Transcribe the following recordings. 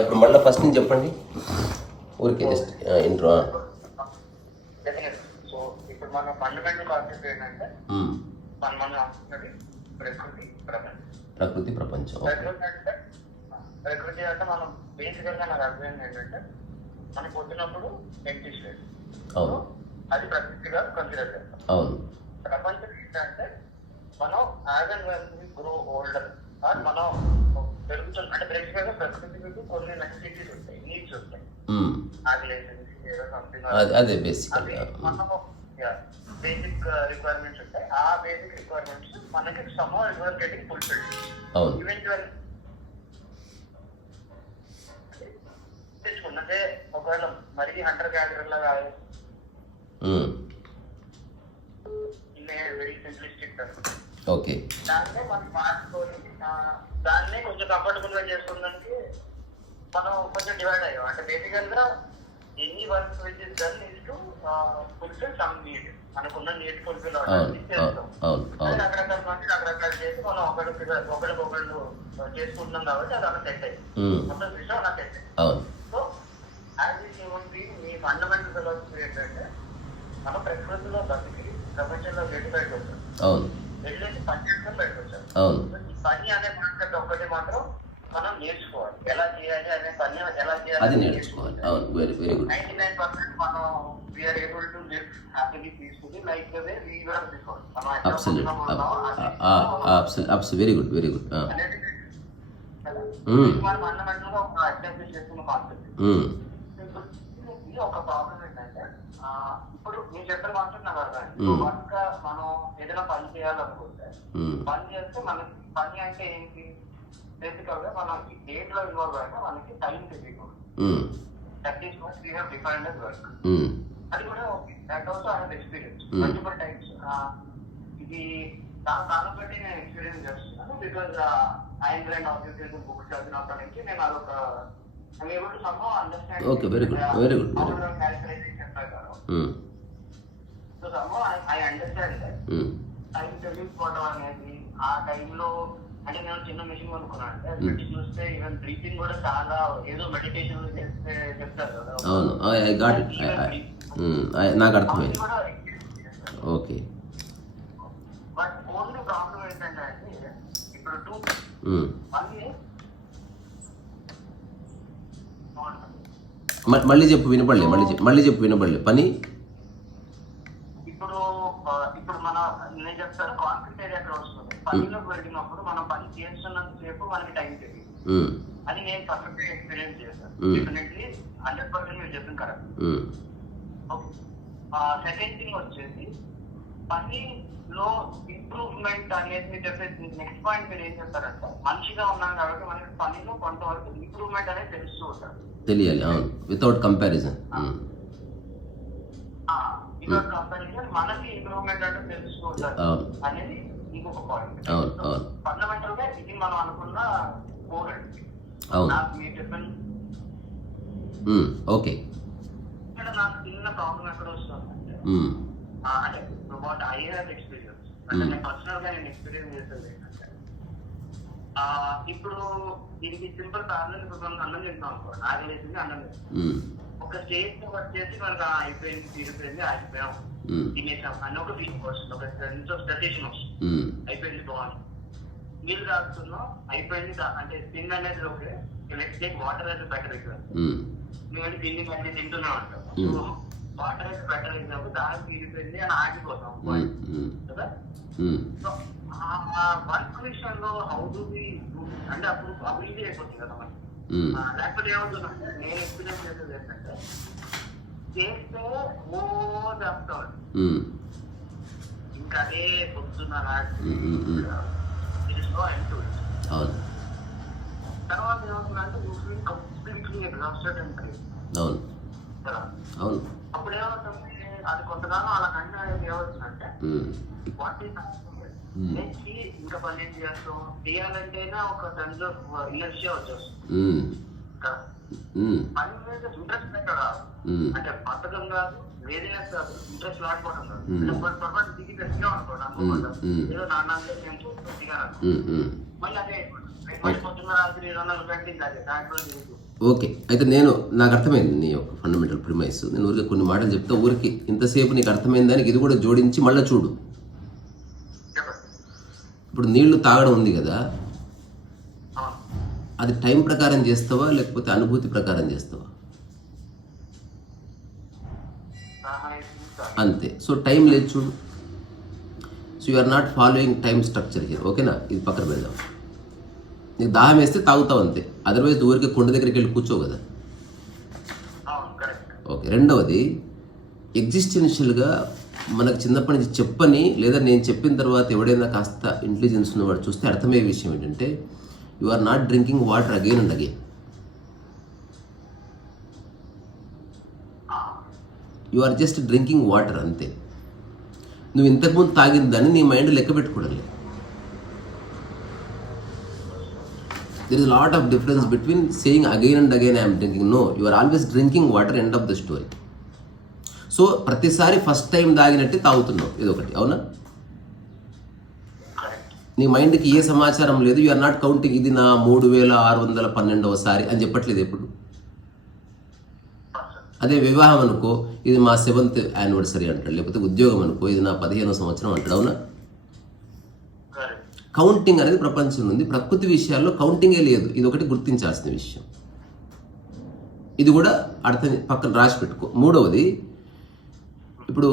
ఇప్పుడు మళ్ళీ ఫస్ట్ నుంచి చెప్పండి. ఊరికే జస్ట్ ఇంట్రో సో ఇప్పుడు మన ఫండమెంటల్ కాన్సెప్ట్ ఏంటంటే ప్రకృతి ప్రపంచం. ప్రకృతి ప్రపంచం ప్రకృతి అంటే మనం బేసికల్గా నాకు అర్థమైంది ఏంటంటే మనం పొద్దునప్పుడు ఎంటీ స్టేట్ అవును. అది ప్రకృతిగా కన్సిడర్ చేస్తాం అవును ప్రపంచం ఏంటంటే మనం as and when grow older మనం పెరుగుతున్న అంటే బేసికల్గా ప్రకృతికి కొన్ని నెసెసిటీస్ ఉంటాయి నీడ్స్ ఉంటాయి. ఉమ్. ఆగిలేషన్ సంథింగ్ అదే అదే బేసిక్ అవి మనం బేసిక్ రిక్వైర్మెంట్స్ ఉంటాయి. ఆ బేసిక్ రిక్వైర్మెంట్స్ మనకి సమ్ రివర్ గెటింగ్ ఫుల్ఫిల్డ్ అవును. ఈవెంచువల్ తెచ్చుకున్నదే ఒకవేళ మరీ హండ్రెడ్ గ్యాదర్ లాగా ఉమ్. వెరీ సింప్లిస్టిక్ ఓకే దాన్నే మనం మార్చుకొని ఆ, దాన్నే కొంచెం కంఫర్టబుల్గా చేసుకోవడానికి మనం కొంచెం డివైడ్ అయ్యాం. అంటే బేసికల్గా any work which is done is to fulfil some need మనకున్న నీడ్ ఫుల్ఫిల్ అవడానికి రకరకాల మంది రకరకాలు చేసి మనం ఒకరికి ఒకరికొకళ్ళు చేసుకుంటున్నాం కాబట్టి అది అలా సెట్ అయ్యింది. మొత్తం విషయం అలా సెట్ అయ్యింది. సో యాజ్ ఈ హ్యూమన్ బీయింగ్ మీ ఫండమెంటల్ ఫిలాసఫీ ఏంటంటే మన ప్రకృతిలో బతికి ప్రపంచంలో బయటకు వచ్చాం? వెళ్ళేసి పని చేసుకొని బయటకు వచ్చాం పని అనే కాన్సెప్ట్ ఒక్కటి మాత్రం మనం నేర్చుకోవాలి. ఎలా చేయాలి అనే పని ఎలా చేయాలి అది నేర్చుకోవాలి. అవును very very good ninety nine percent మనం we are able to live happily peacefully like the way we were before absolute ఉన్నామో అది అబ్స్ వెరీ గుడ్ వెరీ గుడ్ అనేది కదా. ఇది మనం ఫండమెంటల్గా ఒక అటెంప్ట్ చేసుకున్న కాన్సెప్ట్ ఇది ఒక ప్రాబ్లం ఏంటంటే ఇప్పుడు నేను చెప్పిన కాన్సెప్ట్ నాకు అర్థమైంది. Mm. వర్క్ మనం ఏదైనా పని చేయాలనుకుంటే పని చేస్తే మనకి పని అంటే ఏంటి? బేసికల్గా మనం డేట్లో ఇన్వాల్వ్ అయితే మనకి టైం తెలియదు that is what we have defined as work అది కూడా that also I have experience. Multiple times ఇది చాలా కాలం బట్టి నేను ఎక్స్పీరియన్స్ చేస్తున్నాను because in and objective books చదివినప్పటి నుంచి నేను అదొక I'm good, very good. Characterization ప్రకారం so some I understand that time తెలియకపోవడం అనేది ఆ టైంలో అంటే నేను చిన్న మిషన్ కొనుక్కున్నాను పెట్టి చూస్తే ఈవెన్ బ్రీతింగ్ కూడా చాలా ఏదో మెడిటేషన్ చేస్తే చెప్తారు కదా. అవును. I got it. నాకు అర్థమైంది. ఓకే. బట్ ఓన్లీ ప్రాబ్లం ఏంటంటే ఇప్పుడు టూ మళ్ళీ చెప్పు వినపడలే. మళ్ళీ చెప్పు మళ్ళీ చెప్పు వినపడలే. పని ఇప్పుడు ఆ, ఇప్పుడు మన నేను చెప్తాను కాన్ఫ్లిక్ట్ ఏరియా ఎక్కడ వెళ్ళినప్పుడు మనం పని చేస్తున్నంత సేపు మనకి టైం తెలియదు అని నేను పర్ఫెక్ట్గా ఎక్స్పీరియన్స్ చేశాను. డెఫినెట్లీ హండ్రెడ్ పర్సెంట్ మీరు చెప్పింది కరెక్ట్ సెకండ్ థింగ్ వచ్చేసి పనిలో ఇంప్రూవ్మెంట్ అనేది మీరు చెప్పేసి నెక్స్ట్ పాయింట్ మీరు ఏం చెప్తారంటే మనిషిగా ఉన్నాం కాబట్టి మనకి పనిలో కొంతవరకు ఇంప్రూవ్మెంట్ అనేది తెలుస్తూ ఉంటారు. తెలియాలి అవును. వితౌట్ కంపారిజన్ ఇదొక కంపారిజన్ మనకి ఇంప్రూవ్మెంట్ అంటే తెలుస్తూ ఉంటారు అనేది ఇంకొక పాయింట్ అవును అవును. ఫండమెంటల్గా ఇది మనం అనుకున్న అండి అవును. నాకు మీరు ఓకే. ఇక్కడ నాకు చిన్న ప్రాబ్లం ఎక్కడ వస్తుందంటే అంటే హావ్ ఎక్స్పీరియన్స్ అంటే. నేను పర్సనల్గా నేను ఎక్స్పీరియన్స్ చేసేది ఏంటంటే ఆ, ఇప్పుడు దీనికి సింపుల్ మనం అన్నం తింటాం అనుకో ఆకలి వేసింది అన్నం ఒక స్టేజ్ వచ్చేసి మనకు ఆ, అయిపోయింది తీరిపోయింది ఆగిపోయాం. తినేసాం. అని ఒక ఫీలింగ్ వస్తుంది. ఒక సెన్స్ ఆఫ్ సెన్సేషన్ వస్తుంది. అయిపోయింది బాగుంది. నీళ్ళు తాగుతున్నాం అయిపోయింది అంటే తిండి అనేది ఓకే నెక్స్ట్ డే వాటర్ అనేది బెటర్ ఉమ్, మేము తిండి అన్ని తింటున్నాం అంటాం వాటర్ బెటర్ ఎగ్జాంపుల్ దాని తీరిపోయింది అని ఆగిపోతాం. కదా? ఉమ్, సో ఆ వర్క్ విషయంలో హౌ డు వి అంటే అప్పుడు అప్పుడు ఈజీ అయిపోతుంది కదా మనకి లేకపోతే ఏమవుతుందంటే నేను ఎక్స్పీరియన్స్ చేసేది ఏంటంటే చేస్తే ఓ చేస్తాం ఉమ్, ఇంకా అదే పొద్దున్న అవును. తర్వాత ఏమవుతుందంటే కంప్లీట్లీ ఎగ్జాస్టెడ్ అవును. కదా అవును. అప్పుడు ఏమవుతుంది అది కొంతకాలం అలా కంటిన్యూ ఏమవుతుందంటే ఉమ్, వాట్ ఈస్. నెక్స్ట్ ఇంకా పని ఏం చేస్తాం చేయాలంటేనే ఒక ఆఫ్ ఇనర్షియా వచ్చేస్తుంది. పని మీద ఇంట్రెస్ట్ పెట్టడా అంటే బతకం కాదు వేరేనెస్ కాదు ఇంట్రెస్ట్ రాకపోవడం కాదు. పొరపాటు దిగి అనుకోకుండా Hmm. ఏదో నాన్న నేను చూస్తూ దిగాను అనుకో. ఉమ్, ఉమ్, మళ్ళీ అదే అయిపోతుంది. ఓకే అయితే నేను నాకు అర్థమైంది నీ యొక్క ఫండమెంటల్ ప్రిమైస్ నేను ఊరికి కొన్ని మాటలు చెప్తా ఊరికి ఇంతసేపు నీకు అర్థమైంది దానికి ఇది కూడా జోడించి మళ్ళీ చూడు. ఇప్పుడు నీళ్ళు తాగడం ఉంది కదా. అది టైం ప్రకారం చేస్తావా లేకపోతే అనుభూతి ప్రకారం చేస్తావా. అంతే. సో టైం లేదు చూడు. So you are not following time structure here ఓకేనా? ఇది పక్కన పెడదాం. నీకు దాహం వేస్తే తాగుతావు అంతే. అదర్వైజ్ ఊరికి కొండ దగ్గరికి వెళ్ళి కూర్చోవు కదా. ఓకే రెండవది ఎగ్జిస్టెన్షియల్గా మనకు చిన్నప్పటి నుంచి చెప్పని లేదా నేను చెప్పిన తర్వాత ఎవడైనా కాస్త ఇంటెలిజెన్స్ ఉన్నవాడు చూస్తే అర్థమయ్యే విషయం ఏంటంటే you are not drinking water again and again you are just drinking water అంతే. నువ్వు ఇంతకుముందు తాగిన దాన్ని నీ మైండ్ లెక్క పెట్టుకోవడం లేదు. There is lot of difference between saying again and again I'm drinking no you are always drinking water end of the story so ప్రతిసారి ఫస్ట్ టైం తాగినట్టే తాగుతున్నావు. ఇదొకటి అవునా? నీ మైండ్కి ఏ సమాచారం లేదు. యు ఆర్ నాట్ కౌంటింగ్ ఇది నా మూడు వేల ఆరు వందల పన్నెండవసారి అని చెప్పట్లేదు ఎప్పుడు? అదే వివాహం అనుకో ఇది మా సెవెంత్ యానివర్సరీ అంటాడు. లేకపోతే ఉద్యోగం అనుకో ఇది నా పదిహేనో సంవత్సరం అంటాడు. అవునా? కౌంటింగ్ అనేది ప్రపంచంలో ఉంది. ప్రకృతి విషయాల్లో కౌంటింగే లేదు. ఇది ఒకటి గుర్తించాల్సిన విషయం. ఇది కూడా అర్థం పక్కన రాసి పెట్టుకో. మూడవది ఇప్పుడు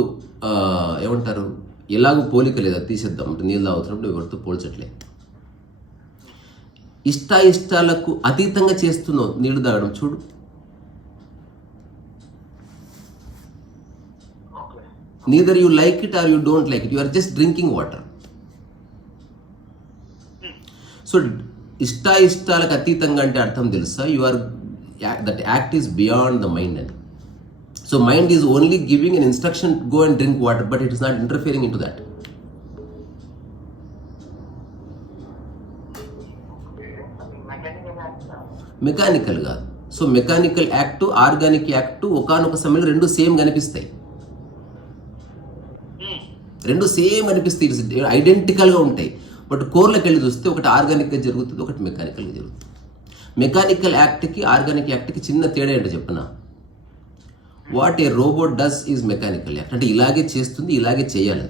ఏమంటారు? ఎలాగో పోలిక లేదా. తీసేద్దాం. అంటే నీళ్ళు తాగుతున్నప్పుడు ఎవరితో పోల్చట్లే. ఇష్టాయిష్టాలకు అతీతంగా చేస్తున్నావు నీళ్ళు తాగడం చూడు. Neither you like it or you don't like it you are just drinking water so ఇష్టాయిష్టాలకు అతీతంగా అంటే అర్థం తెలుసా? You are that act is beyond the mind అని so mind is only giving an instruction go and drink water but it is not interfering in to that mechanical act కాదు. So mechanical act organic act ఒకనొక సమయంలో రెండు same కనిపిస్తాయి. రెండు same అనిపిస్తాయి. ఐడెంటికల్గా ఉంటాయి. But కోర్లోకి వెళ్ళి చూస్తే ఒకటి ఆర్గానిక్గా జరుగుతుంది ఒకటి మెకానికల్గా జరుగుతుంది. మెకానికల్ యాక్ట్కి ఆర్గానిక్ యాక్ట్కి చిన్న తేడా ఏంటో చెప్పనా? What a robot does is mechanical act అంటే ఇలాగే చేస్తుంది ఇలాగే చేయాలి.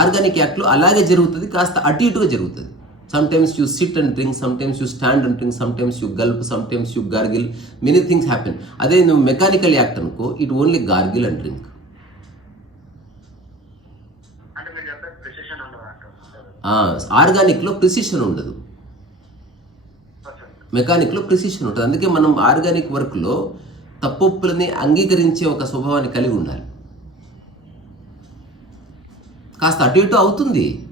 ఆర్గానిక్ యాక్ట్లో అలాగే జరుగుతుంది కాస్త అటు ఇటుగా జరుగుతుంది. Sometimes you sit and drink sometimes you stand and drink sometimes you gulp sometimes you gargle many things happen అదే నువ్వు మెకానికల్ యాక్ట్ అనుకో it only gargle and drink అంటే మీరు చెప్పే ప్రిసిషన్ ఉండదు అంటారు ఆర్గానిక్లో ప్రిసిషన్ ఉండదు. మెకానిక్లో ప్రిసిషన్ ఉంటుంది. అందుకే మనం ఆర్గానిక్ వర్క్లో తప్పొప్పులని అంగీకరించే ఒక స్వభావాన్ని కలిగి ఉండాలి. కాస్త అటు ఇటు అవుతుంది.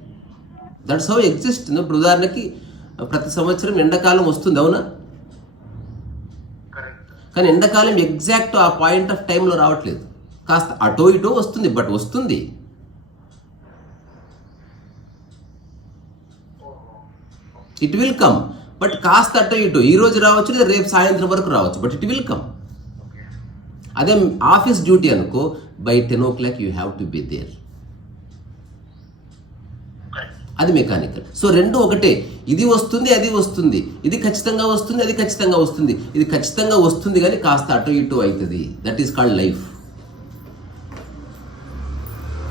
దట్స్ హౌ ఎగ్జిస్ట్ ఇప్పుడు ఉదాహరణకి ప్రతి సంవత్సరం ఎండాకాలం వస్తుంది అవునా? కానీ ఎండాకాలం ఎగ్జాక్ట్ ఆ పాయింట్ ఆఫ్ టైంలో రావట్లేదు. కాస్త అటో ఇటో వస్తుంది బట్ వస్తుంది. ఇట్ విల్ కమ్ బట్ కాస్త అటో ఇటు. ఈ రోజు రావచ్చు లేదా రేపు సాయంత్రం వరకు రావచ్చు. బట్ ఇట్ విల్ కమ్ అదే ఆఫీస్ డ్యూటీ అనుకో by ten o'clock you have to be there అది మెకానికల్ సో రెండు ఒకటే. ఇది వస్తుంది అది వస్తుంది. ఇది ఖచ్చితంగా వస్తుంది అది ఖచ్చితంగా వస్తుంది. ఇది ఖచ్చితంగా వస్తుంది కానీ కాస్త అటు ఇటు అవుతుంది. That is called life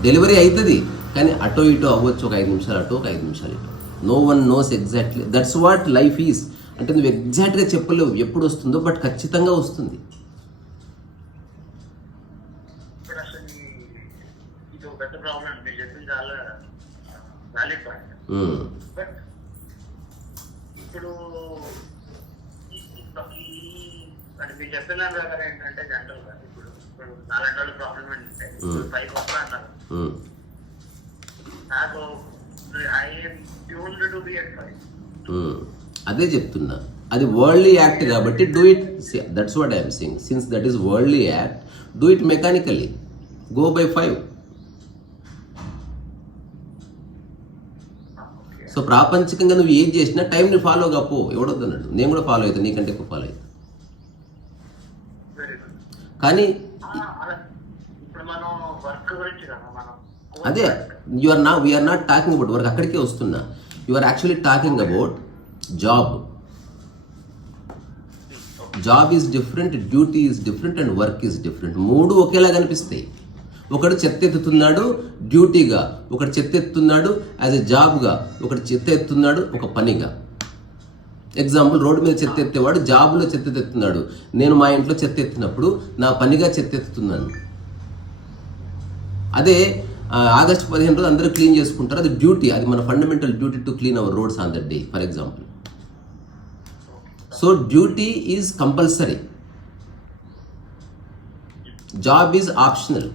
delivery అవుతుంది కానీ అటో ఇటో అవ్వచ్చు ఒక ఐదు నిమిషాలు అటో ఒక ఐదు నిమిషాలు ఇటో. No one knows exactly that's what life is అంటే నువ్వు ఎగ్జాక్ట్గా చెప్పలేవు ఎప్పుడు వస్తుందో బట్ ఖచ్చితంగా వస్తుంది. ఇప్పుడు. బట్ ఇప్పుడు అంటే మీరు చెప్పిన ప్రకారం ఏంటంటే జనరల్గా ఇప్పుడు ఇప్పుడు నాలుగు ప్రాబ్లం ఏంటంటే పైకి వస్తా అన్నారు. నాకు మ్మ్. అదే చెప్తున్నా. అది వరల్డ్లీ యాక్ట్ కాబట్టి do it that's what I'm saying since that is worldly act do it mechanically go by five so ప్రాపంచికంగా నువ్వు ఏం చేసినా టైంని ఫాలో కాపో ఎవడొద్దన్నాడు? నేను కూడా ఫాలో అవుతాను నీకంటే ఎక్కువ ఫాలో అవుతాను కానీ ఇప్పుడు మనం వర్క్ గురించి కదా మనం అదే యు ఆర్ నా we are not talking about work అక్కడికే వస్తున్నా. You are actually talking about job job is different duty is different and work is different మూడు ఒకేలా కనిపిస్తాయి. ఒకడు చెత్త ఎత్తుతున్నాడు డ్యూటీగా ఒకడు చెత్త ఎత్తుతున్నాడు యాజ్ ఎ జాబ్గా ఒకడు చెత్త ఎత్తున్నాడు ఒక పనిగా. ఎగ్జాంపుల్ రోడ్డు మీద చెత్త ఎత్తేవాడు జాబ్లో చెత్త ఎత్తున్నాడు నేను మా ఇంట్లో చెత్త ఎత్తినప్పుడు నా పనిగా చెత్త ఎత్తుతున్నాను అదే ఆగస్ట్ పదిహేను రోజు అందరూ క్లీన్ చేసుకుంటారు. అది డ్యూటీ అది మన fundamental duty to clean our roads on that day for example so duty is compulsory job is optional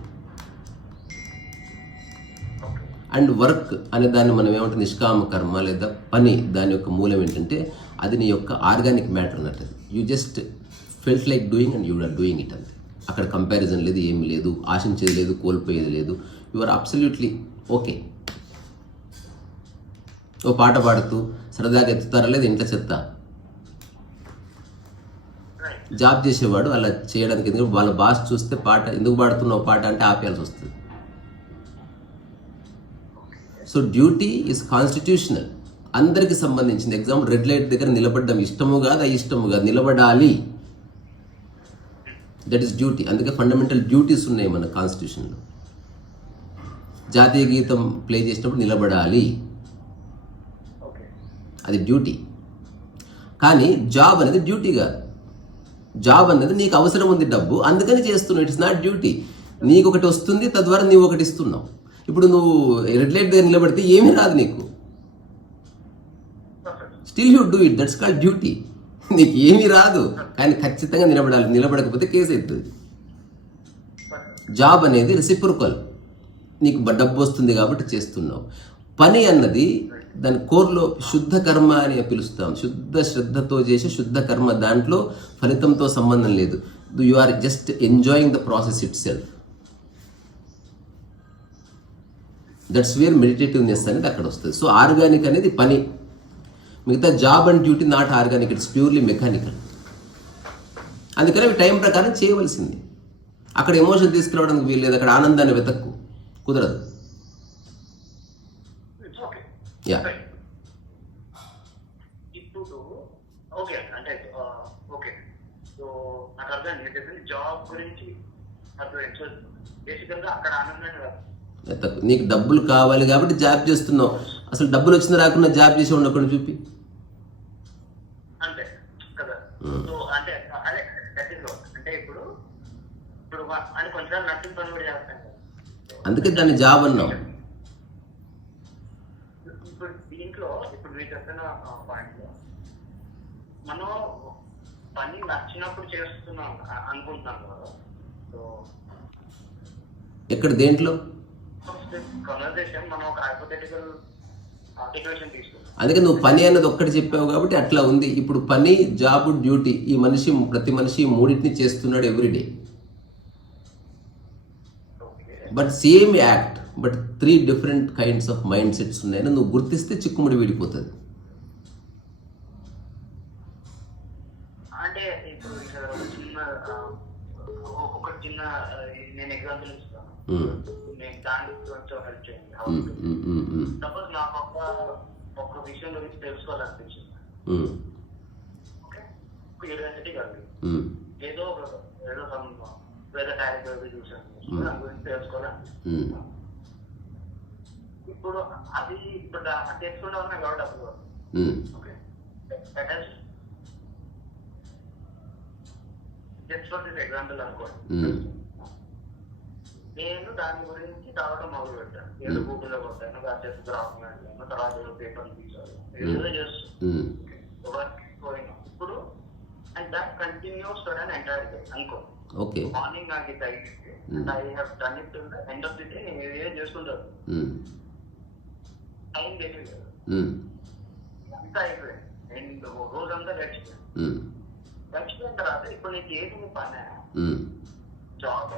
and work అనే దాన్ని మనం ఏమంటే? నిష్కామ కర్మ లేదా పని దాని యొక్క మూలం ఏంటంటే అది నీ యొక్క ఆర్గానిక్ మ్యాటర్ అన్నట్టు. You just felt like doing and you are doing it అంతే. అక్కడ కంపారిజన్ లేదు ఏమి లేదు ఆశించేది లేదు కోల్పోయేది లేదు. యు ఆర్ అబ్సల్యూట్లీ ఓకే ఓ పాట పాడుతూ సరదాగా ఎత్తుతారా లేదు ఇంట్లో చెత్త జాబ్ చేసేవాడు అలా చేయడానికి ఎందుకంటే వాళ్ళ బాస్ చూస్తే పాట ఎందుకు పాడుతున్నావు? పాట అంటే ఆపేయాల్సి వస్తుంది. సో డ్యూటీ ఈజ్ కాన్స్టిట్యూషనల్ అందరికి సంబంధించింది. ఎగ్జామ్ రెడ్ లైట్ దగ్గర నిలబడడం ఇష్టము కాదు? అయిష్టము కాదు. నిలబడాలి. దట్ ఈస్ డ్యూటీ అందుకే ఫండమెంటల్ డ్యూటీస్ ఉన్నాయి మన కాన్స్టిట్యూషన్లో జాతీయ గీతం ప్లే చేసినప్పుడు నిలబడాలి. అది డ్యూటీ. కానీ జాబ్ అనేది డ్యూటీ కాదు. జాబ్ అనేది నీకు అవసరం ఉంది డబ్బు అందుకని చేస్తున్నావు. ఇట్స్ నాట్ డ్యూటీ నీకు ఒకటి వస్తుంది తద్వారా నీవు ఒకటి ఇస్తున్నావు. ఇప్పుడు నువ్వు రెడ్ లైట్ దగ్గర నిలబడితే ఏమీ రాదు నీకు. Still you do it that's called duty నీకు ఏమీ రాదు. కానీ ఖచ్చితంగా నిలబడాలి. నిలబడకపోతే కేసు అవుతుంది జాబ్ అనేది రెసిప్రొకల్ నీకు డబ్బు వస్తుంది కాబట్టి చేస్తున్నావు. పని అన్నది దాని కోర్లో శుద్ధ కర్మ అని పిలుస్తాం. శుద్ధ శ్రద్ధతో చేసే శుద్ధ కర్మ దాంట్లో ఫలితంతో సంబంధం లేదు. You are just enjoying the process itself that's where meditativeness అనేది అక్కడ వస్తుంది. సో ఆర్గానిక్ అనేది పని. మిగతా job and duty not organic it's purely mechanical అందుకని అవి టైం ప్రకారం చేయవలసింది. అక్కడ ఎమోషన్ తీసుకురావడానికి వీల్లేదు అక్కడ ఆనందాన్ని వెతక్కు. కుదరదు. యా ఇప్పుడు ఓకే అంటే ఓకే సో నాకు అర్థం జాబ్ గురించి నీకు డబ్బులు కావాలి కాబట్టి జాబ్ చేస్తున్నావు. అసలు డబ్బులు వచ్చిన రాకుండా జాబ్ చేసి ఉండకుండా చూపి. సో అంటే ఇప్పుడు ఇప్పుడు కొంచెం నర్సింగ్ పని కూడా చేస్తాను. అందుకే దాన్ని జాబ్ ఇప్పుడు దీంట్లో ఇప్పుడు మీరు చెప్పిన మనం పని నచ్చినప్పుడు చేస్తున్నాం అ- అనుకుంటున్నాం కదా. సో ఎక్కడ దేంట్లో? అందుకే నువ్వు పని అన్నది ఒక్కటి చెప్పావు కాబట్టి అట్లా ఉంది. ఇప్పుడు పని జాబ్ డ్యూటీ ఈ మనిషి ప్రతి మనిషి మూడింటిని చేస్తున్నాడు everyday but same act but three different kinds of mindsets ఉన్నాయని నువ్వు గుర్తిస్తే చిక్కుముడి విడిపోతుంది. ఒక విషయం గురించి తెలుసుకోవాలనిపించింది. ఏదో ఏదో సమ్ వేరే క్యారెక్టర్ చూసాను దాని గురించి తెలుసుకోవాలనిపించింది ఉమ్. ఇప్పుడు అది ఇప్పుడు తెలుసుకుంటే డబ్బులు ఉమ్, okay. That is just for this example అనుకోండి. నేను దాని గురించి చదవడం మొదలు పెట్టాను ఏదో గూగుల్లో కొట్టాను. కాసేపు రాసుకున్నాను తర్వాత ఏదో పేపర్ తీసాను ఏదో చేస్తాను ఇప్పుడు and that continues for an entire day అనుకో ఓకే. మార్నింగ్ నాకు ఇది అయింది and I have done it till the end of the day time తెలియదు అంతా అయిపోయింది. అండ్ రోజంతా గడిచిపోయింది ఉమ్, గడిచిపోయిన తర్వాత ఇప్పుడు నీకు ఏది పని. జాబ్?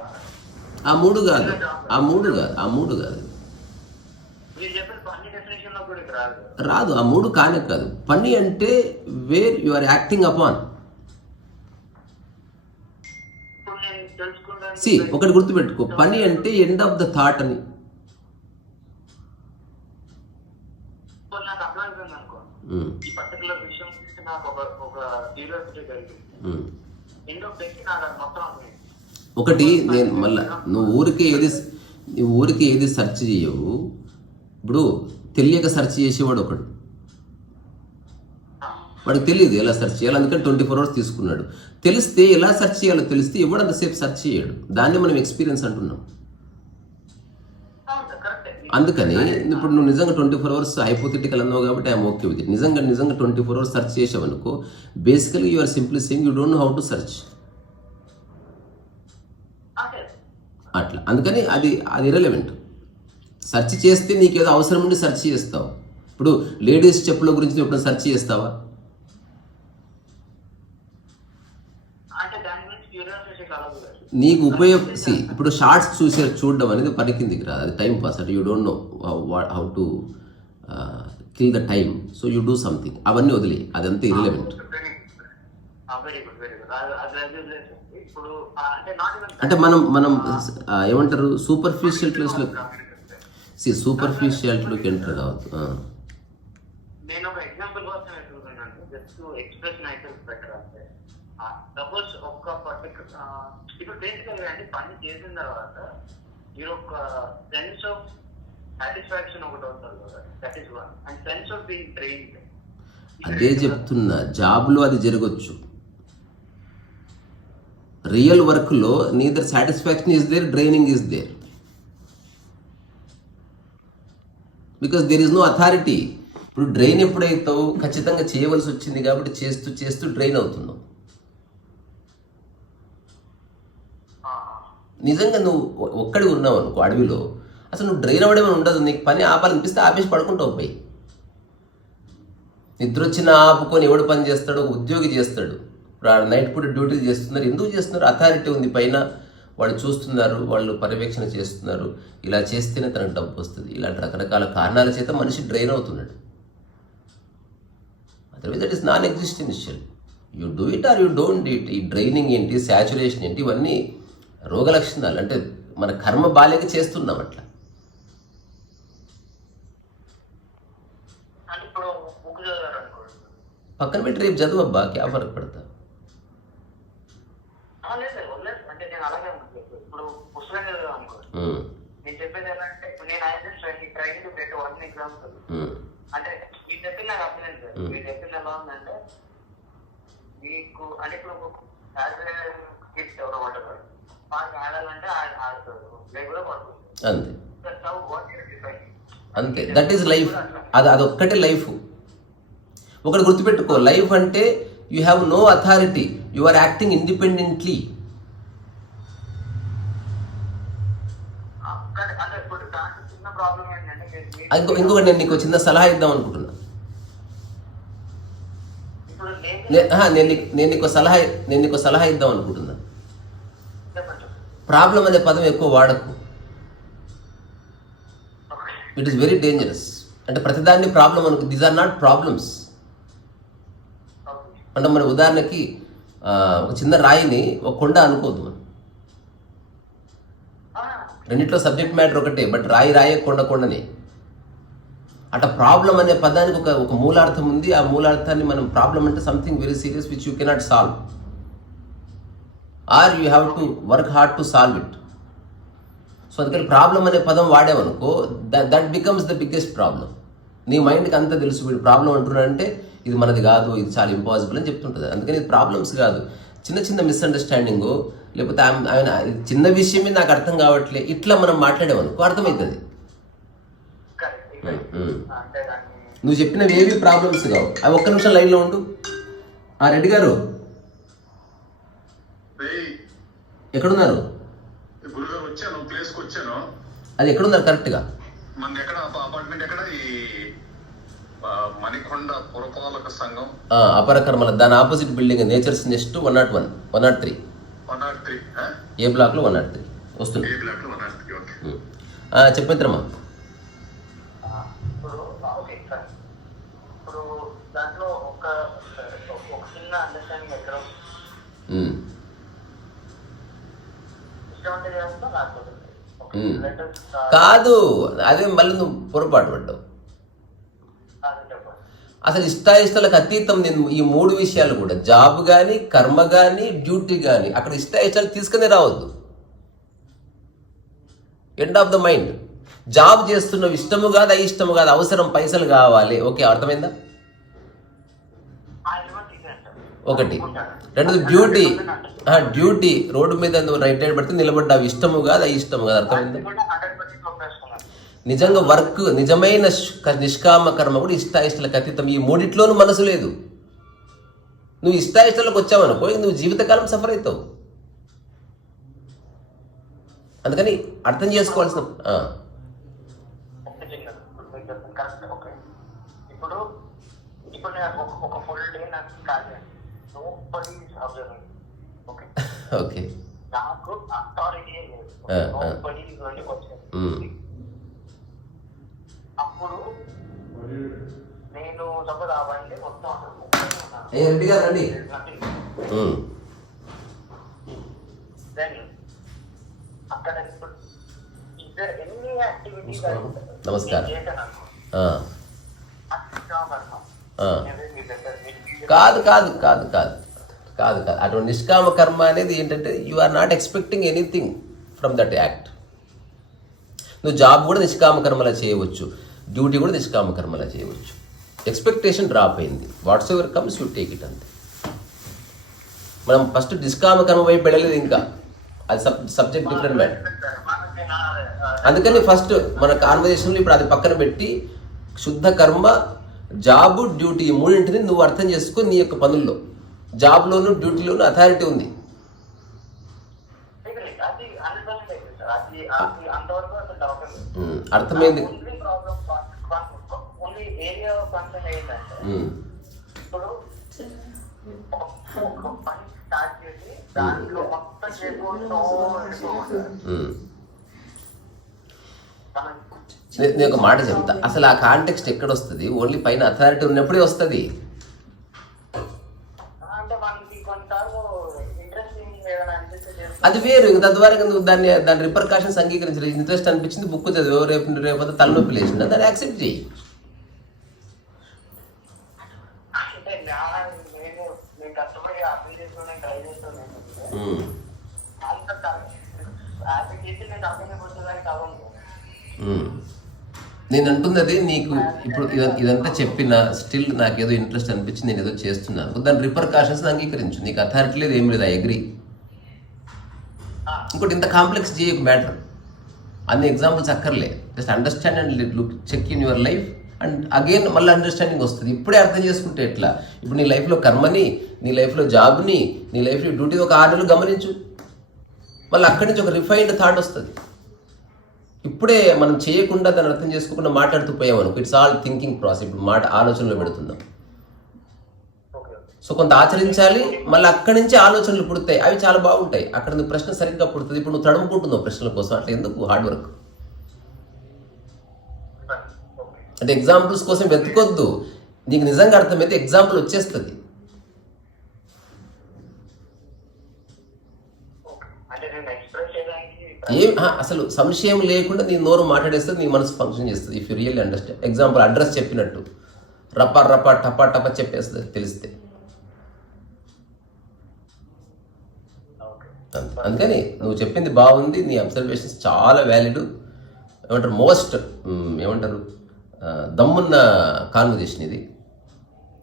ఆ మూడు కాదు. ఆ మూడు కాదు. ఆ మూడు కాదు. రాదు. రాదు. ఆ మూడు కానే కాదు. పని అంటే where you are acting upon C ఒకటి గుర్తుపెట్టుకో. పని అంటే ఎండ్ ఆఫ్ ద థాట్ అని. ఈ పర్టికులర్ విషయం నాకు ఒక ఒక క్యూరియాసిటీ నాకు మొత్తం అర్థమైంది. ఒకటి నేను మళ్ళా నువ్వు ఊరికే ఏది ఊరికే ఏది సెర్చ్ చేయవు. ఇప్పుడు తెలియక సెర్చ్ చేసేవాడు ఒకడు. వాడికి తెలియదు ఎలా సెర్చ్ చేయాలి. అందుకని ట్వంటీ ఫోర్ అవర్స్ తీసుకున్నాడు. తెలిస్తే ఎలా సెర్చ్ చేయాలో తెలిస్తే ఎవడు అంతసేపు సెర్చ్ చేయడు. దాన్ని మనం ఎక్స్పీరియన్స్ అంటున్నాం. అందుకని ఇప్పుడు నువ్వు నిజంగా ట్వంటీ ఫోర్ అవర్స్ హైపోథెటికల్ అన్నావు కాబట్టి ఐఎమ్ ఓకే విత్ నిజంగా నిజంగా ట్వంటీ ఫోర్ అవర్స్ సెర్చ్ చేసావు అనుకో basically you are simply saying you don't know how to search అట్లా. అందుకని అది అది ఇరలెవెంట్ సెర్చ్ చేస్తే నీకు ఏదో అవసరం ఉండి సెర్చ్ చేస్తావు. ఇప్పుడు లేడీస్ చెప్పుల గురించి నువ్వు ఎప్పుడైనా సెర్చ్ చేస్తావా అంటే దాని గురించి క్యూరియాసిటీ కలదు సార్ నీకు ఉపయోగసి ఇప్పుడు షార్ట్స్ చూసే చూడడం అనేది పనికిందికి రాదు. అది టైం పాస్. అంటే you don't know how to kill the time so you do something. అవన్నీ వదిలి. అదంతా ఆ, అంటే మనం మనం ఏమంటారు? సూపర్ఫిషియల్ ప్లేస్లో సి సూపర్ఫిషియాలిటీలోకి ఎంటర్ కావద్దు. నేను ఒక ఎగ్జాంపుల్ కోసం ఎక్స్ప్రెస్ సపోజ్ ఒక్క పర్టికులర్ ఇప్పుడు బేసికల్గా అంటే పని చేసిన తర్వాత మీరు ఒక సెన్స్ ఆఫ్ సాటిస్ఫాక్షన్ ఒకటి అవుతుంది కదా that is one and sense of being drain అదే చెప్తున్నా జాబ్లో అది జరగచ్చు. రియల్ వర్క్లో neither satisfaction is there draining is there because there is no authority ఇప్పుడు డ్రైన్ ఎప్పుడైతావు? ఖచ్చితంగా చేయవలసి వచ్చింది కాబట్టి చేస్తూ చేస్తూ డ్రైన్ అవుతున్నావు. నిజంగా నువ్వు ఒక్కడి ఉన్నావు అనుకో అడవిలో అసలు నువ్వు డ్రైన్ అవ్వడం ఉండదు నీకు పని ఆపాలనిపిస్తే ఆపేసి పడుకుంటావు పోయి. నిద్ర వచ్చిన ఆపుకొని ఎవడు పని చేస్తాడు ఒక ఉద్యోగి చేస్తాడు. ఇప్పుడు నైట్ పూట డ్యూటీలు చేస్తున్నారు ఎందుకు చేస్తున్నారు? అథారిటీ ఉంది పైన. వాళ్ళు చూస్తున్నారు వాళ్ళు పర్యవేక్షణ చేస్తున్నారు. ఇలా చేస్తేనే తనకు డబ్బు వస్తుంది. ఇలాంటి రకరకాల కారణాల చేత మనిషి డ్రైన్ అవుతున్నాడు. Otherwise that is non existential you do it or you don't it ఈ డ్రైనింగ్ ఏంటి శాచురేషన్ ఏంటి ఇవన్నీ రోగ లక్షణాలు అంటే మన కర్మ బాలేక చేస్తున్నాం అట్లా. పక్కన పెట్టి రేపు చదువు అబ్బా క్యా ఫరక్ పడతా? అంటే మీరు చెప్పింది నాకు అర్థమైంది సార్. మీరు చెప్పింది ఎలా ఉందంటే మీకు అంటే ఇప్పుడు ఎవరో పడ్డారు అంతే. అంతే. దట్ ఈస్ లైఫ్ అది అదొక్కటే లైఫ్ ఒకటి గుర్తుపెట్టుకో. లైఫ్ అంటే you have no authority you are acting independently ఇంకో ఇంకొకటి నేను నీకు చిన్న సలహా ఇద్దాం అనుకుంటున్నా. నేను నేను నీకు సలహా నేను నీకు సలహా ఇద్దాం అనుకుంటున్నా. ప్రాబ్లం అనే పదం ఎక్కువ వాడకు. ఇట్ ఈస్ వెరీ డేంజరస్ అంటే ప్రతిదాన్ని ప్రాబ్లం అనుకు దీస్ ఆర్ నాట్ ప్రాబ్లమ్స్ అంటే మన ఉదాహరణకి ఒక చిన్న రాయిని ఒక కొండ అనుకోవద్దు మనం. రెండిట్లో సబ్జెక్ట్ మ్యాటర్ ఒకటే బట్ రాయి రాయే కొండ కొండనే. అట ప్రాబ్లం అనే పదానికి ఒక ఒక మూలార్థం ఉంది ఆ మూలార్థాన్ని మనం ప్రాబ్లం అంటే something very serious which you cannot solve or you have to work hard to solve it. So అందుకని ప్రాబ్లం అనే పదం వాడామనుకో that becomes the biggest problem నీ మైండ్కి అంతా తెలుసు వీడు ప్రాబ్లం అంటున్నాడంటే ఇది మనది కాదు ఇది చాలా ఇంపాసిబుల్ అని చెప్తుంటుంది. అందుకని ఇది ప్రాబ్లమ్స్ కాదు. చిన్న చిన్న మిస్అండర్స్టాండింగ్ లేకపోతే ఆయన ఇది చిన్న విషయమే నాకు అర్థం కావట్లే ఇట్లా మనం మాట్లాడామనుకో అర్థమవుతుంది నువ్వు చెప్పినవి ఏవి ప్రాబ్లమ్స్ కావు? అవి ఒక్క నిమిషం లైన్లో ఉండు. ఆ రెడ్డి గారు ఎక్కడున్నారు? గురుగారు వచ్చాను వచ్చాను. అది ఎక్కడున్నారు కరెక్ట్గా మన ఎక్కడ? అప- అపార్ట్మెంట్ ఎక్కడ? ఈ మణికొండ పురపాలక సంఘం. అపరకర్మల దాని opposite building nature's next one nought one one nought three one nought three A బ్లాక్లో వన్ నాట్ త్రీ వస్తుంది. A block one nought three okay చెప్పిద్రమ్మా కాదు అదే మళ్ళీ నువ్వు పొరపాటు పడ్డావు. అసలు ఇష్టాయిష్టాలకు అతీతం నేను ఈ మూడు విషయాలు కూడా. జాబ్ కానీ కర్మ కానీ డ్యూటీ కానీ అక్కడ ఇష్టాయిష్టాలు తీసుకునే రావద్దు. End of the mind job చేస్తున్నావు ఇష్టము కాదు అయిష్టము కాదు అవసరం పైసలు కావాలి. ఓకే అర్థమైందా? ఒకటి. రెండోది డ్యూటీ. ఆ, డ్యూటీ. రోడ్డు మీద నువ్వు రైట్ సైడ్ పెడితే నిలబడ్డావు ఇష్టము కాదు? అయిష్టము కాదు? అర్థమైంది? నిజంగా వర్క్ నిజమైన నిష్కామ కర్మ కూడా ఇష్టాయిష్టలకు అతీతం ఈ మూడిట్లోనూ మనసు లేదు. నువ్వు ఇష్టాయిష్టాలకు వచ్చావనుకో నువ్వు జీవితకాలం సఫర్ అవుతావు. అందుకని అర్థం చేసుకోవాల్సిన ఇప్పుడు ఇప్పుడు ఒక ఫుల్ డే నాకు కాదు. Nobody observing okay okay నాకు అథారిటీ ఆ, నో ఆ. బడీ నుండి వచ్చాను ఉమ్, అప్పుడు నేను సపోజ్ ఆ బండి మొత్తం ఏ, రెడ్డి గారు రండి. దెన్ అక్కడ ఇప్పుడు ఇద్దరు ఎన్ని యాక్టివిటీస్ నమస్కారం. కాదు కాదు కాదు కాదు. కాదు కాదు. అటువంటి నిష్కామ కర్మ అనేది ఏంటంటే you are not expecting anything from that act నువ్వు జాబ్ కూడా నిష్కామ కర్మలా చేయవచ్చు. డ్యూటీ కూడా నిష్కామ కర్మలా చేయవచ్చు. ఎక్స్పెక్టేషన్ డ్రాప్ అయింది. Whatsoever comes you take it అంతే. మనం ఫస్ట్ నిష్కామ కర్మ వైపు వెళ్ళలేదు ఇంకా. అది సబ్ సబ్జెక్ట్ డిఫరెంట్ మ్యాటర్ అందుకని ఫస్ట్ మన కాన్వర్జేషన్లో ఇప్పుడు అది పక్కన పెట్టి శుద్ధ కర్మ జాబు డ్యూటీ మూడింటిని నువ్వు అర్థం చేసుకో నీ యొక్క పనుల్లో. జాబ్లోను డ్యూటీలోను అథారిటీ ఉంది. అర్థమైంది. మనం నేను ఒక మాట చెప్తా. అసలు ఆ కాంటెక్స్ట్ ఎక్కడ వస్తుంది ఓన్లీ పైన అథారిటీ ఉన్నప్పుడే వస్తుంది. అది వేరు. ఇంక తద్వారా దాన్ని దాని రిపర్కాషన్స్ అంగీకరించలేదు. ఇంట్రెస్ట్ అనిపించింది బుక్ చదివో. రేపు రేపు తలనొప్పి లేచిందా దాన్ని యాక్సెప్ట్ చేయి. నా నేను అంటున్నది నీకు ఇప్పుడు ఇద- ఇదంతా చెప్పిన స్టిల్ నాకు ఏదో ఇంట్రెస్ట్ అనిపించి నేను ఏదో చేస్తున్నాను. దాని రిపర్కాషన్స్ అంగీకరించు. నీకు అథారిటీ లేదు ఏం లేదు ఐ అగ్రి ఇంకోటి ఇంత కాంప్లెక్స్ చేయకు మ్యాటర్ అన్ని ఎగ్జాంపుల్స్ అక్కర్లే. Just understand and look check in your life and again మళ్ళీ అండర్స్టాండింగ్ వస్తుంది. ఇప్పుడే అర్థం చేసుకుంటే ఎట్లా? ఇప్పుడు నీ లైఫ్లో కర్మని నీ లైఫ్లో జాబ్ని నీ లైఫ్లో డ్యూటీ ఒక ఆర్డర్లు గమనించు. మళ్ళీ అక్కడి నుంచి ఒక రిఫైన్డ్ థాట్ వస్తుంది. ఇప్పుడే మనం చేయకుండా దాన్ని అర్థం చేసుకోకుండా మాట్లాడుతూ పోయామనుకో ఇట్స్ ఆల్ థింకింగ్ ప్రాసెస్ ఇప్పుడు మాట ఆలోచనలో పెడుతున్నాం సో కొంత ఆచరించాలి మళ్ళీ అక్కడి నుంచి ఆలోచనలు పుడతాయి. అవి చాలా బాగుంటాయి. అక్కడ నువ్వు ప్రశ్న సరిగ్గా పుడుతుంది. ఇప్పుడు నువ్వు తడుముకుంటున్నావు ప్రశ్నల కోసం. అట్లా ఎందుకు? హార్డ్ వర్క్ అంటే ఎగ్జాంపుల్స్ కోసం వెతుకొద్దు. నీకు నిజంగా అర్థమైతే ఎగ్జాంపుల్ వచ్చేస్తుంది ఓకే అంటే నేను ఎక్స్ప్రెస్ చేయడానికి ఏం అసలు సంశయం లేకుండా నీ నోరు మాట్లాడేస్తే నీ మనసు ఫంక్షన్ చేస్తుంది if you really understand example address చెప్పినట్టు. రపా రపా టపా టప చెప్పేస్తుంది తెలిస్తే. అందుకని నువ్వు చెప్పింది బాగుంది నీ అబ్జర్వేషన్స్ చాలా వ్యాలిడ్ ఏమంటారు మోస్ట్ ఏమంటారు దమ్మున్న కాన్వర్జేషన్ ఇది.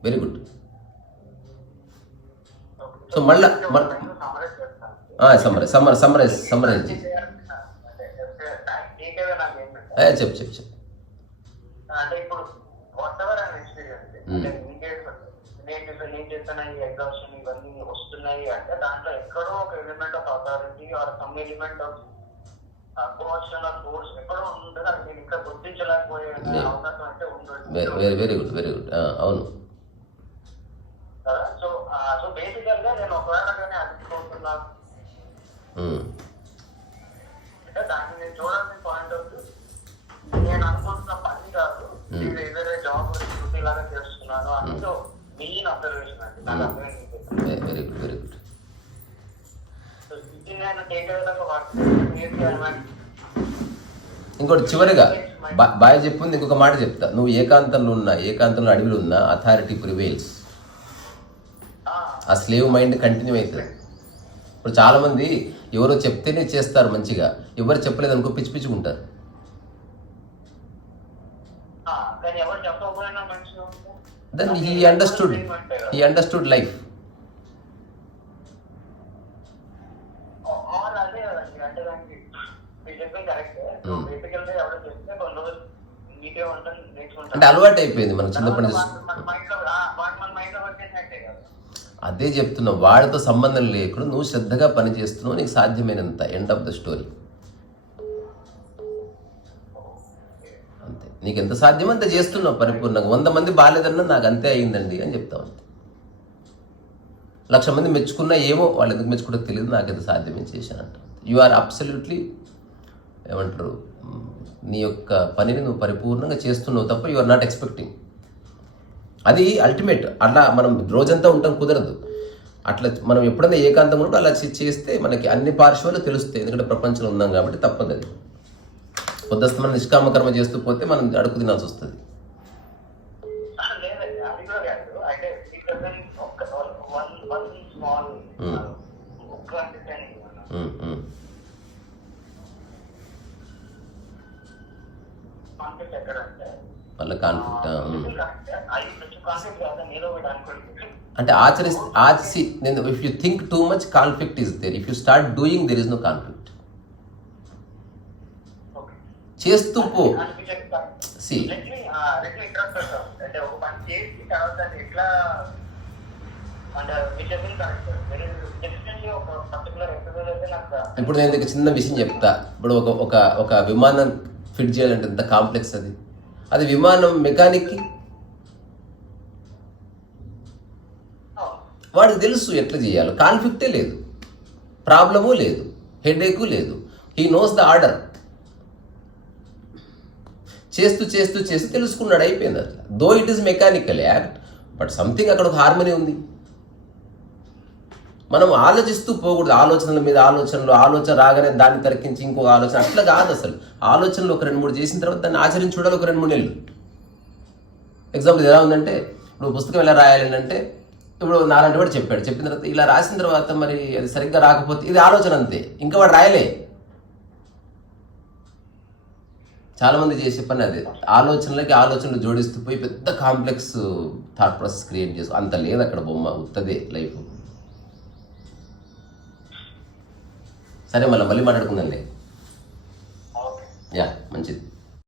వెరీ గుడ్ సో మళ్ళా చేస్తాను సమ్మర్ సమ్మర్ సమ్మరైజ్ సమ్మరైజ్ చెప్పు చెప్పు చెప్పు. ఇవన్నీ వస్తున్నాయి అంటే దాంట్లో ఎక్కడో ఒక element of authority or some element of very very good very good అవును. సో సో బేసికల్గా నేను ఒకవేళ కానీ అంటే దాన్ని నేను చూడాల్సిన పాయింట్ ఆఫ్ వ్యూ నేను అనుకుంటున్న పని కాదు నేను ఏదైతే జాబ్ డ్యూటీ లాగా చేస్తున్నాను అనేది మెయిన్ అబ్జర్వేషన్ అండి నాకు అర్థమైంది very very good very good so ఇది నేను టేక్ విధంగా వాడుతున్నాను ఇంకోటి చివరిగా బాయ్ చెప్పింది ఇంకొక మాట చెప్తా. నువ్వు ఏకాంతంలో ఉన్నా ఏకాంతంలో అడవిలో ఉన్నా అథారిటీ ప్రివేల్స్ ఆ. స్లేవ్ మైండ్ కంటిన్యూ అవుతుంది. ఇప్పుడు చాలామంది ఎవరో చెప్తేనే చేస్తారు మంచిగా. ఎవరు చెప్పలేదు అనుకో పిచ్చి పిచ్చి ఉంటారు. ఆ, కానీ ఎవరు చెప్పకపోయినా మంచిగా ఉంటే then he understood he understood life అంటే అలవాటు అయిపోయింది మన చిన్నప్పటి నుంచి మన మైండ్లో ఆ, వాడు మన మైండ్లో వచ్చేసినట్టే కదా అదే చెప్తున్నా వాడితో సంబంధం లేకుండా నువ్వు శ్రద్ధగా పని చేస్తున్నావు నీకు సాధ్యమైనంత. ఎండ్ ఆఫ్ ద స్టోరీ అంతే. నీకు ఎంత సాధ్యమో అంత చేస్తున్నావు పరిపూర్ణంగా. వంద మంది బాగాలేదన్నా నాకు అంతే అయిందండి అని చెప్తావు అంతే. లక్ష మంది మెచ్చుకున్నా ఏమో వాళ్ళు ఎందుకు మెచ్చుకుంటో తెలియదు నాకు ఎంత సాధ్యమే చేశానంట యు ఆర్ అబ్సల్యూట్లీ ఏమంటారు నీ యొక్క పనిని నువ్వు పరిపూర్ణంగా చేస్తున్నావు తప్ప యు ఆర్ నాట్ ఎక్స్పెక్టింగ్ అది అల్టిమేట్ అట్లా మనం రోజంతా ఉంటాం కుదరదు. అట్లా మనం ఎప్పుడైనా ఏకాంతం ఉన్నప్పుడు అలా చేస్తే మనకి అన్ని పార్శ్వాలు తెలుస్తాయి. ఎందుకంటే ప్రపంచంలో ఉన్నాం కాబట్టి తప్పదు అది. పొద్దుస్తమైన నిష్కామ కర్మ చేస్తూ పోతే మనం అడుగు తినాల్సి వస్తుంది. Hmm. ఎక్కడ అంటే మళ్ళీ కాన్ఫ్లిక్ట్ అంటే ఆచరి ఆచి నేను if you think too much conflict is there if you start doing there is no conflict చేస్తూ పో. నాకు ఇప్పుడు నేను చిన్న విషయం చెప్తా. ఇప్పుడు ఒక ఒక ఒక విమానం ఫిట్ చేయాలంటే ఎంత కాంప్లెక్స్ అది? అది విమానం మెకానిక్కి వాడికి తెలుసు ఎట్లా చేయాలో. కాన్ఫ్లిక్టే లేదు. ప్రాబ్లము లేదు. హెడేకు లేదు. హీ నోస్ ద ఆర్డర్ చేస్తూ చేస్తూ చేస్తూ తెలుసుకున్నాడు అయిపోయింది అట్లా. Though it is mechanical act but something అక్కడ ఒక హార్మనీ ఉంది. మనం ఆలోచిస్తూ పోకూడదు. ఆలోచనల మీద ఆలోచనలు ఆలోచన రాగానే దాన్ని తరికించి ఇంకొక ఆలోచన. అట్లా కాదు అసలు. ఆలోచనలు ఒక రెండు మూడు చేసిన తర్వాత దాన్ని ఆచరించి చూడాలి ఒక రెండు మూడు నెలలు. ఎగ్జాంపుల్ ఎలా ఉందంటే ఇప్పుడు పుస్తకం ఎలా రాయాలి అంటే ఇప్పుడు నాలాంటి వాడు చెప్పాడు. చెప్పిన తర్వాత ఇలా రాసిన తర్వాత మరి అది సరిగ్గా రాకపోతే ఇది ఆలోచన అంతే. ఇంకా వాడు రాయలే. చాలా మంది చేసే పని అదే. ఆలోచనలకి ఆలోచనలు జోడిస్తూ పోయి పెద్ద కాంప్లెక్స్ థాట్ ప్రాసెస్ క్రియేట్ చేసు అంత లేదు అక్కడ బొమ్మ ఉత్తదే లైఫ్. సరే మళ్ళీ మళ్ళీ మాట్లాడుకుందాంలే. ఓకే. యా మంచిది.